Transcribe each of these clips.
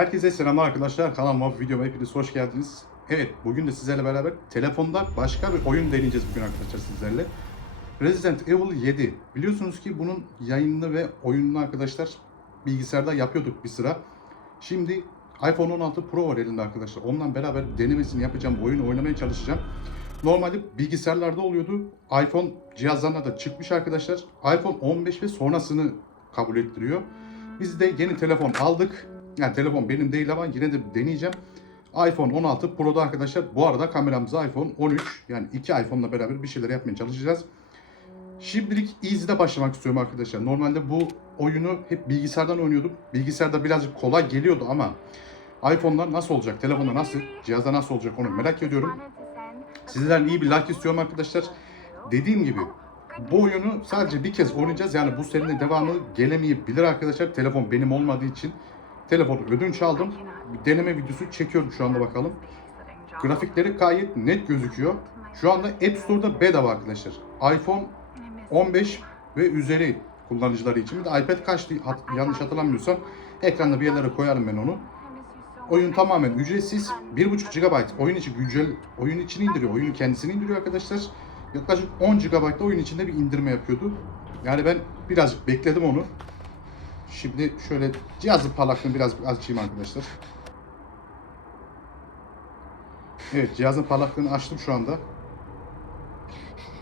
Herkese selamlar arkadaşlar. Kanalıma videoma hepiniz hoş geldiniz. Evet bugün de sizlerle beraber telefonda başka bir oyun deneyeceğiz bugün arkadaşlar sizlerle. Resident Evil 7. Biliyorsunuz ki bunun yayınını ve oyununu arkadaşlar bilgisayarda yapıyorduk bir sıra. Şimdi iPhone 16 Pro var elinde arkadaşlar. Onunla beraber denemesini yapacağım. Oyun oynamaya çalışacağım. Normalde bilgisayarlarda oluyordu. iPhone cihazlarına da çıkmış arkadaşlar. iPhone 15 ve sonrasını kabul ettiriyor. Biz de yeni telefon aldık. Yani telefon benim değil ama yine de deneyeceğim. iPhone 16 Pro'da arkadaşlar. Bu arada kameramız iPhone 13. Yani iki iPhone'la beraber bir şeyler yapmaya çalışacağız. Şimdilik Easy'de başlamak istiyorum arkadaşlar. Normalde bu oyunu hep bilgisayardan oynuyordum. Bilgisayarda birazcık kolay geliyordu ama iPhone'da nasıl olacak, telefonda nasıl, cihazda nasıl olacak onu merak ediyorum. Sizlerden iyi bir like istiyorum arkadaşlar. Dediğim gibi bu oyunu sadece bir kez oynayacağız. Yani bu serinin devamı gelemeyebilir arkadaşlar. Telefon benim olmadığı için telefonu ödünç aldım. Bir deneme videosu çekiyorum şu anda bakalım. Grafikleri gayet net gözüküyor. Şu anda App Store'da bedava arkadaşlar. iPhone 15 ve üzeri kullanıcıları için. Bir de iPad kaçtı yanlış hatırlamıyorsam ekranda bir yerlere koyarım ben onu. Oyun tamamen ücretsiz. 1.5 GB oyun içi güncel oyun içini indiriyor. Oyunu kendisini indiriyor arkadaşlar. Yaklaşık 10 GB'da oyun içinde bir indirme yapıyordu. Yani ben birazcık bekledim onu. Şimdi şöyle cihazın parlaklığını biraz açayım arkadaşlar. Evet cihazın parlaklığını açtım şu anda.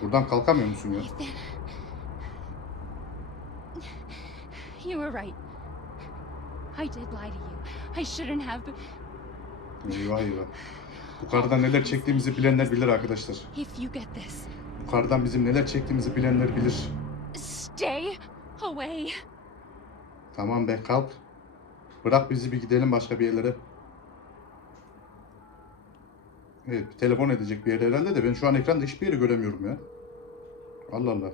Buradan kalkamıyor musun ya? You were right. I did lie to you. I shouldn't have. Eyvah eyvah. Bu kardan neler çektiğimizi bilenler bilir arkadaşlar. if you get this, Bu kardan bizim neler çektiğimizi bilenler bilir. stay away. Tamam be kalk. Bırak bizi bir gidelim başka bir yerlere. Evet bir telefon edecek bir yer herhalde de ben şu an ekranda hiçbir yeri göremiyorum ya. Allah Allah.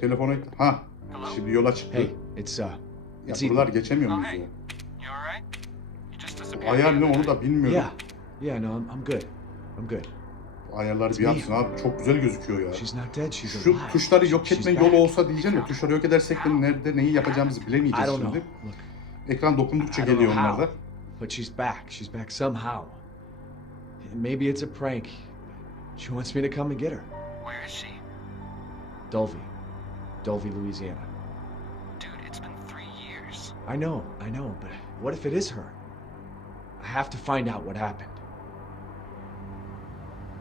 Telefonu... Ha şimdi yola çıktı. Hey, it's uh, ya it's buralar geçemiyor Oh, muyuz hey. ya? Ayar ne onu da bilmiyorum. Yeah, yeah, no, I'm, I'm good. I'm good. Ayarları bir yapsın abi. Çok güzel gözüküyor ya. She's not dead. She's Şu alive. tuşları yok She's etme back. yolu olsa diyeceğim ya. Tuşları yok edersek de nerede neyi yapacağımızı bilemeyeceğiz şimdi. Ekran dokundukça geliyor onlar da. but she's back. She's back somehow. Maybe it's a prank. She wants me to come and get her. Where is she? Dulvey, Dulvey, Louisiana. Dude, it's been three years. I know, I know, but what if it is her? I have to find out what happened.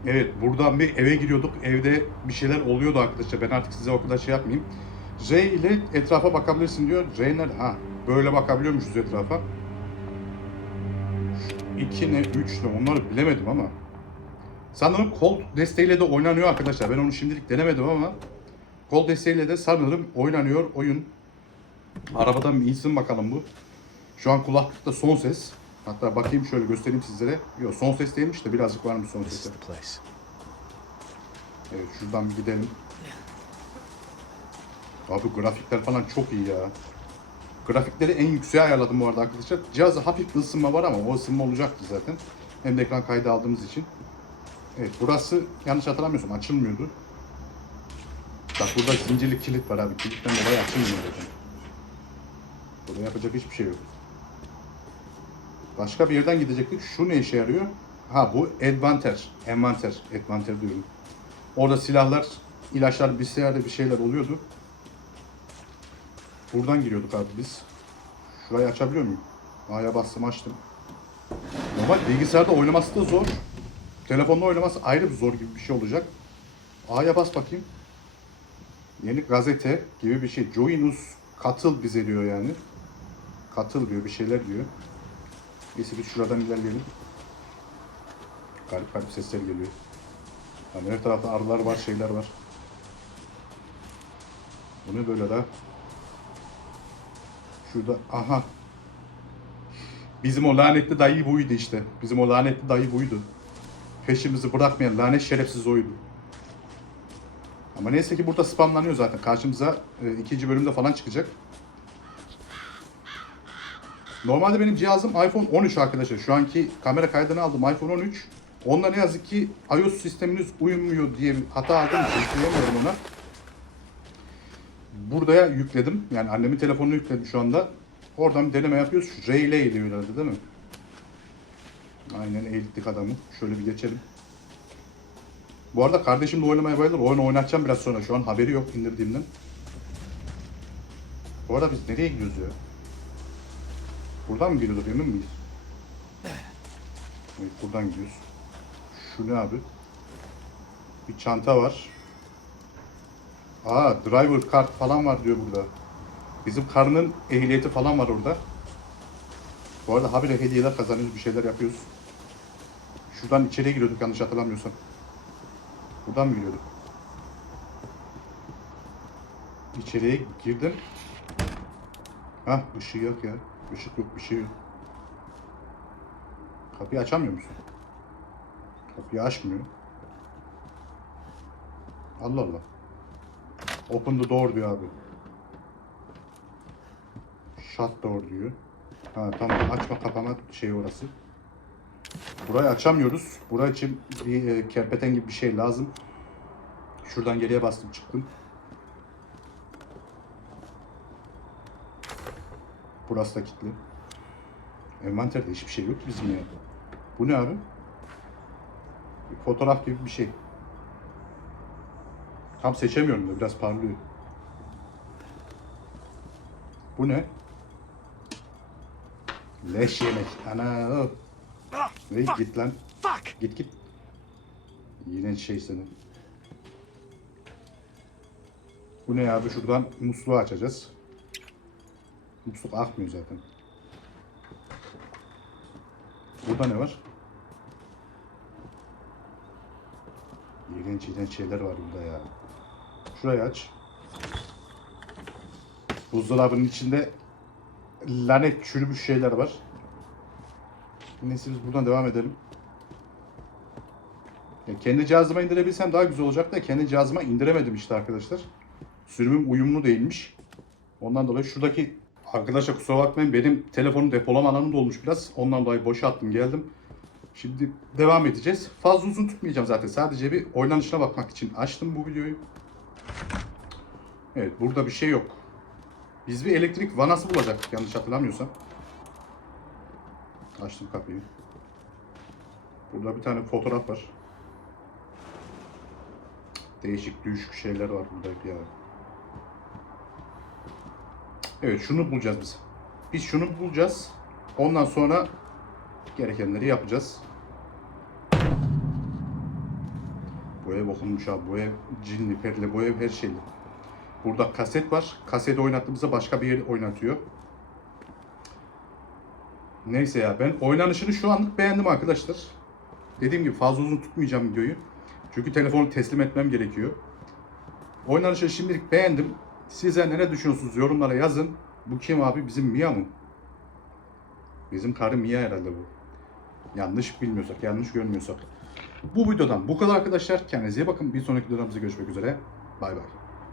Evet buradan bir eve giriyorduk. Evde bir şeyler oluyordu arkadaşlar. Ben artık size o kadar şey yapmayayım. R ile etrafa bakabilirsin diyor. R nerede? Ha böyle bakabiliyormuşuz etrafa. 2 ne 3 ne onları bilemedim ama. Sanırım kol desteğiyle de oynanıyor arkadaşlar. Ben onu şimdilik denemedim ama kol desteğiyle de sanırım oynanıyor oyun. Arabadan bir insin bakalım bu. Şu an kulaklıkta son ses. Hatta bakayım şöyle göstereyim sizlere. Yok son ses değilmiş de birazcık var mı son sesi? Evet şuradan bir gidelim. Abi grafikler falan çok iyi ya. Grafikleri en yükseğe ayarladım bu arada arkadaşlar. Cihazda hafif bir ısınma var ama o ısınma olacaktı zaten. Hem de ekran kaydı aldığımız için. Evet burası yanlış hatırlamıyorsam açılmıyordu. Bak burada zincirli kilit var abi. Kilitten dolayı açılmıyor zaten. Burada yapacak hiçbir şey yok. Başka bir yerden gidecektik. Şu ne işe yarıyor? Ha bu envanter. Envanter. Envanter diyorum. Orada silahlar, ilaçlar, şeyler bir şeyler oluyordu. Buradan giriyorduk abi biz. Şurayı açabiliyor muyum? A'ya bastım açtım. Normal bilgisayarda oynaması da zor. Telefonla oynaması ayrı bir zor gibi bir şey olacak. A'ya bas bakayım. Yeni gazete gibi bir şey. Join us katıl bize diyor yani. Katıl diyor bir şeyler diyor. Neyse biz şuradan ilerleyelim. Garip garip sesler geliyor. Yani her tarafta arılar var, şeyler var. Bu ne böyle da? Şurada, aha. Bizim o lanetli dayı buydu işte. Bizim o lanetli dayı buydu. Peşimizi bırakmayan lanet şerefsiz oydu. Ama neyse ki burada spamlanıyor zaten. Karşımıza e, ikinci bölümde falan çıkacak. Normalde benim cihazım iPhone 13 arkadaşlar. Şu anki kamera kaydını aldım iPhone 13. Onda ne yazık ki iOS sisteminiz uymuyor diye hata aldım. Yükleyemiyorum ona. Buradaya yükledim. Yani annemin telefonunu yükledim şu anda. Oradan bir deneme yapıyoruz. Şu R ile eğiliyor herhalde değil mi? Aynen eğildik adamı. Şöyle bir geçelim. Bu arada kardeşimle oynamaya bayılır. Oyunu oynatacağım biraz sonra. Şu an haberi yok indirdiğimden. Bu arada biz nereye gidiyoruz ya? Buradan mı gidiyorduk emin miyiz? Evet buradan gidiyoruz. Şu ne abi? Bir çanta var. Aa driver kart falan var diyor burada. Bizim karının ehliyeti falan var orada. Bu arada habire hediyeler kazanıyoruz, bir şeyler yapıyoruz. Şuradan içeriye giriyorduk yanlış hatırlamıyorsam. Buradan mı giriyorduk? İçeriye girdim. Hah ışığı yok ya. Işık yok bir şey yok. Kapıyı açamıyor musun? Kapıyı açmıyor. Allah Allah. Open the door diyor abi. Shut door diyor. Ha tamam açma kapama şey orası. Burayı açamıyoruz. Buraya için bir e, kerpeten gibi bir şey lazım. Şuradan geriye bastım çıktım. Burası da kilitli. Envanterde hiçbir şey yok bizim ya. Bu ne abi? Bir fotoğraf gibi bir şey. Tam seçemiyorum da biraz parlıyor. Bu ne? Leş yemek. Ana. o. Ne git lan. Fuck! Git git. Yine şey senin. Bu ne abi? Şuradan musluğu açacağız. Musluk akmıyor zaten. Burada ne var? İğrenç iğrenç şeyler var burada ya. Şurayı aç. Buzdolabının içinde lanet çürümüş şeyler var. Neyse biz buradan devam edelim. Ya kendi cihazıma indirebilsem daha güzel olacak da kendi cihazıma indiremedim işte arkadaşlar. Sürümüm uyumlu değilmiş. Ondan dolayı şuradaki arkadaşlar kusura bakmayın benim telefonun depolama alanı dolmuş biraz. Ondan dolayı boşalttım geldim. Şimdi devam edeceğiz. Fazla uzun tutmayacağım zaten. Sadece bir oynanışına bakmak için açtım bu videoyu. Evet burada bir şey yok. Biz bir elektrik vanası bulacaktık yanlış hatırlamıyorsam. Açtım kapıyı. Burada bir tane fotoğraf var. Değişik düşük şeyler var burada ya. Evet şunu bulacağız biz. Biz şunu bulacağız. Ondan sonra gerekenleri yapacağız. Bu ev okunmuş abi. Bu ev cinli, perli, bu ev her şeyli. Burada kaset var. Kaseti oynattığımızda başka bir yer oynatıyor. Neyse ya ben oynanışını şu anlık beğendim arkadaşlar. Dediğim gibi fazla uzun tutmayacağım videoyu. Çünkü telefonu teslim etmem gerekiyor. Oynanışı şimdilik beğendim. Sizler ne düşünüyorsunuz yorumlara yazın. Bu kim abi? Bizim Mia mı? Bizim karı Mia herhalde bu. Yanlış bilmiyorsak, yanlış görmüyorsak. Bu videodan bu kadar arkadaşlar. Kendinize iyi bakın. Bir sonraki videolarımızda görüşmek üzere. Bay bay.